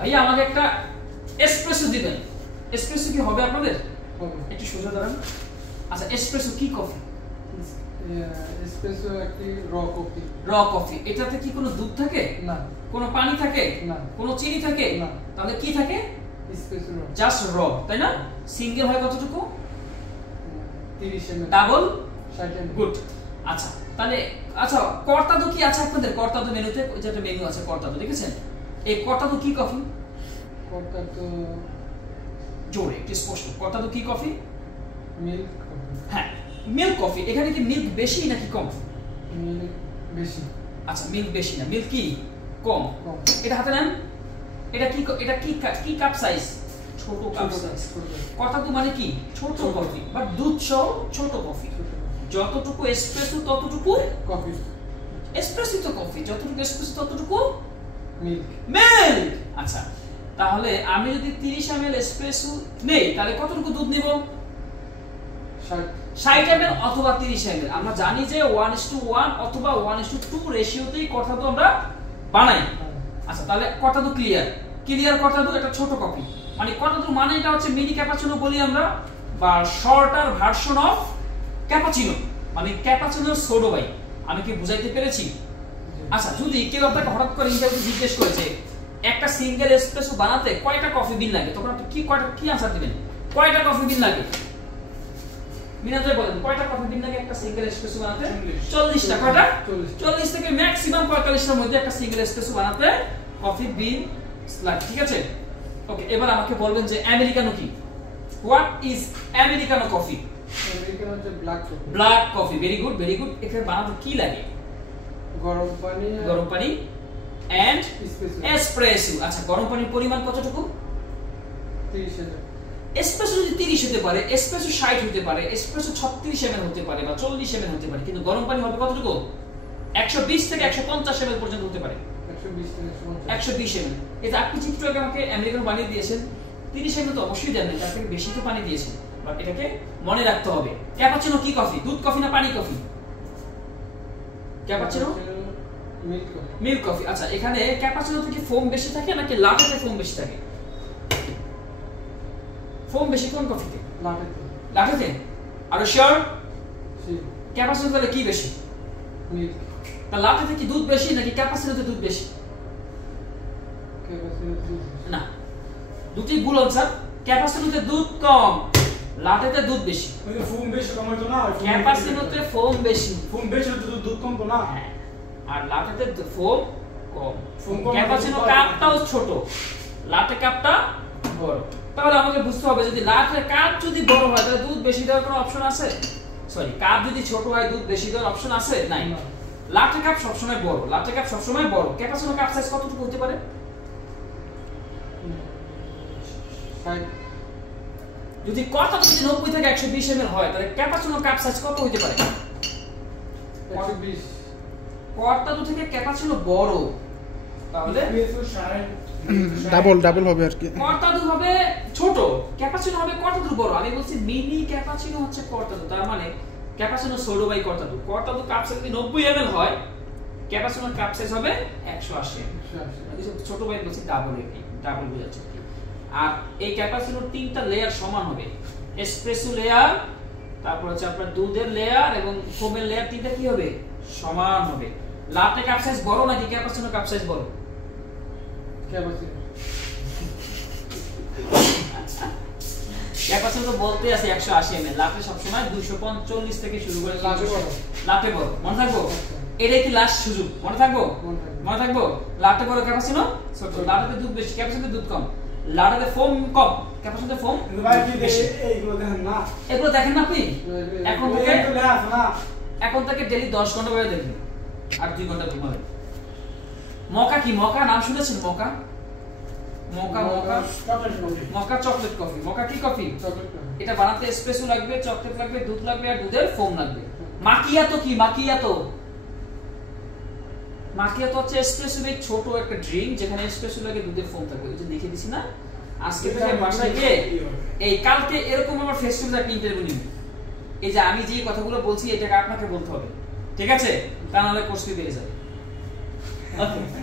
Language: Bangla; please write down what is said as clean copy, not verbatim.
ভাইয়া আমাকে একটা এসপ্রেসো দিবেন। এসপ্রেসো কি হবে আপনাদের? একটু সোজা দাঁড়ান। আচ্ছা, এসপ্রেসো কি কফি? এসপ্রেসো একটি র কফি। র কফি। এটাতে কি কোনো দুধ থাকে? না। কোনো পানি থাকে? না। কোনো চিনি থাকে? না। তাহলে কি থাকে? এসপ্রেসো র। জাস্ট র, তাই না? সিঙ্গেল হয় কতটুকু? 30 ml। Double 60 ml। গুড। আচ্ছা, তাহলে আচ্ছা কর্তাদো কি আছে আপনাদের? কর্তাদো মেনুতে যেটা মেনু আছে কর্তাদো দেখেছেন? এই কর্তাদো কি কফি? কর্তাদো জোরে একটু স্পষ্ট। কর্তাদো কি কফি? Milk coffee. হ্যাঁ, মিল্ক কফি। এখানে কি মিল্ক বেশি নাকি কম? মিল্ক বেশি। আচ্ছা, মিল্ক বেশি না, মিল্ক কি কম? কম। এটা হাতে নেন। এটা কি কাপ সাইজ? ছোট কাপ সাইজ। কর্তাদো মানে কি? ছোট কফি, বাট দুধ সহ ছোট কফি। যতটুকু এসপ্রেসো ততটুকু কফি। এসপ্রেসো তো কফি, যতটুকু এসপ্রেসো ততটুকু মিল্ক। মিল্ক। আচ্ছা, তাহলে আমি যদি 30 ml এসপ্রেসো নেই তাহলে কতটুকু দুধ নিব? 60 ml অথবা 30 ml। আমরা জানি যে 1:1 অথবা 1:2 রেশিওতেই কর্তাদো আমরা বানাই। আচ্ছা, তাহলে কর্তাদো ক্লিয়ার কর্তাদো এটা ছোট কফি। মানে কর্তাদো মানে এটা হচ্ছে মিনি ক্যাপাচিনো বলি আমরা, বা শর্টার ভার্সন অফ ক্যাপাচিনো, মানে ক্যাপাচিনোর সোডো বাই। আমি কি বুঝাইতে পেরেছি? আচ্ছা, যদি কেউ আপনাকে হঠাৎ করে ইন্টারভিউ জিজ্ঞেস করেছে একটা সিঙ্গেল এসপ্রেসো বানাতে কয়টা কফি বিন লাগে, তখন আপনি কি আনসার দিবেন? কয়টা কফি বিন লাগে? মিনাজয় বলেন, কয়টা কফি বিন লাগে একটা সিঙ্গেল এসপ্রেসো বানাতে? 40টা। কয়টা? 40 থেকে ম্যাক্সিমাম 45টার মধ্যে একটা সিঙ্গেল এসপ্রেসো বানাতে কফি বিন লাগে। ঠিক আছে? ওকে, এবার আমাকে বলবেন যে আমেরিকানো কি? What is Americano coffee? Americano হচ্ছে black coffee. Black coffee. Very good, very good. এখানে বানাতে কি লাগে? গরম পানি এন্ড এসপ্রেসো। আচ্ছা, গরম পানির পরিমাণ কতটুকু? 30 ml। এসপ্রেসো যদি 30 হতে পারে, এসপ্রেসো 60 হতে পারে, এসপ্রেসো 36 ml হতে পারে বা 40 ml হতে পারে, কিন্তু গরম পানি হবে কতটুকু? 120 থেকে 150 ml পর্যন্ত হতে পারে। 120 থেকে 120 ml। এই যে আপনি চিত্র আগে আমাকে আমেরিকানো বানিয়ে দিয়েছেন, 30 ml তো অবশ্যই দেন না, তার থেকে বেশি তো পানি দিয়েছেন। বাট এটাকে মনে রাখতে হবে। ক্যাপাচিনো কি কফি? দুধ কফি না পানি coffee? Cappuccino milk coffee. Milk coffee. আচ্ছা, এখানে ক্যাপাচিনোতে কি ফোম বেশি থাকে নাকি লাটেতে ফোম বেশি থাকে? ফোম বেশি কোন কফিতে? লাটেতে। লাটেতে? আর শিওর? জি। ক্যাপাচিনোতে তাহলে কি বেশি? মিল্ক। তা লাটেতে কি দুধ বেশি নাকি ক্যাপাচিনোতে দুধ বেশি? ক্যাপাচিনোতে দুধ না, দুটি ভুল আনসার। ক্যাপাচিনোতে দুধ কম, লাটেতে দুধ বেশি। ওই ফোম বেশি কম হতো না? ক্যাপাচিনোতে ফোম বেশি। ফোম বেশি হতো তো দুধ কম তো না? হ্যাঁ, আর লাটেতে ফোম কম। ফোম কম। ক্যাপাচিনো কাপটাও ছোট, লাটে কাপটা বড়। তাহলে আমাকে বুঝতে হবে যদি লাটের কাপ যদি বড় হয় তাহলে দুধ বেশি দেওয়ার কোনো অপশন আছে? সরি, কাপ যদি ছোট হয় দুধ বেশি দেওয়ার অপশন আছে? নাই। লাটে কাপ সবসময় বড়, লাটে কাপ সবসময় বড়। ক্যাপাচিনো কাপ সাইজ কতটুকু হতে পারে? 60। যদি কর্তাদো যদি 90 থেকে 120 ml হয় তাহলে ক্যাপাচিনো কাপ সাইজ কত হতে পারে? 120। কর্তাদো থেকে ক্যাপাচিনো বড়, তাহলে ডাবল হবে আর কি। কর্তাদো হবে ছোট, ক্যাপাচিনো হবে কর্তাদোর বড়। আমি বলছি মিনি ক্যাপাচিনো হচ্ছে কর্তাদো, তার মানে ক্যাপাচিনো সোডো বাই কর্তাদো। কর্তাদো কাপ সাইজ যদি 90 ml হয়, ক্যাপাচিনো কাপ সাইজ হবে 180 ml। ছোট বাই বলছি ডাবল, ডাবল বোঝাচ্ছে। আর এই ক্যাপাচিনোর 3টা লেয়ার সমান হবে। এসপ্রেসো লেয়ার, তারপর হচ্ছে আপনার দুধের লেয়ার এবং ফোমের লেয়ার, 3টা কি হবে? সমান হবে। লাটে কাপ সাইজ বড় নাকি ক্যাপাচিনো কাপ সাইজ বড়? ক্যাপাচিনো। ক্যাপাচিনো বলতে আছে 180 ml, লাটে সব সময় 245 থেকে শুরু করে লাটে বড়। মনে থাকবো? এটাই কি লাস্ট সুযোগ? মনে থাকবো? মনে থাকবো? লাটে বড়, ক্যাপাচিনো ছোট। লাটেতে দুধ বেশি, ক্যাপাচিনোতে দুধ কম। লাটেতে ফোম কম, ক্যাপাচিনোতে ফোম বেশি। এইগুলো দেখেন না? এগুলো দেখেন না আপনি? এখন থেকে ডেইলি 10 ঘন্টা করে দেখবেন আর 2 ঘন্টা ঘুমাবেন। মকা কি? মকা নাম শুনেছেন? মকা মকা চকলেট কফি। মকা কি কফি? Chocolate coffee. এটা বানাতে এসপ্রেসো লাগবে, চকলেট লাগবে, দুধ লাগবে আর দুধের ফোম লাগবে। মাকিয়াতো কি? মাকিয়াতো হচ্ছে এসপ্রেসোর এই ছোট একটা ড্রিঙ্ক যেখানে এসপ্রেসো লাগে, দুধের ফোম থাকবে। ওই যে লিখে দিছি না, আজকে থেকে বাসায় গিয়ে এই কালকে এরকম আমার ফেস টু ফেস একটা ইন্টারভিউ নিব। এই যে আমি যে কথাগুলো বলছি এটাকে আপনাকে বলতে হবে, ঠিক আছে? তা নাহলে কোর্স ফি বেড়ে যাবে। ওকে।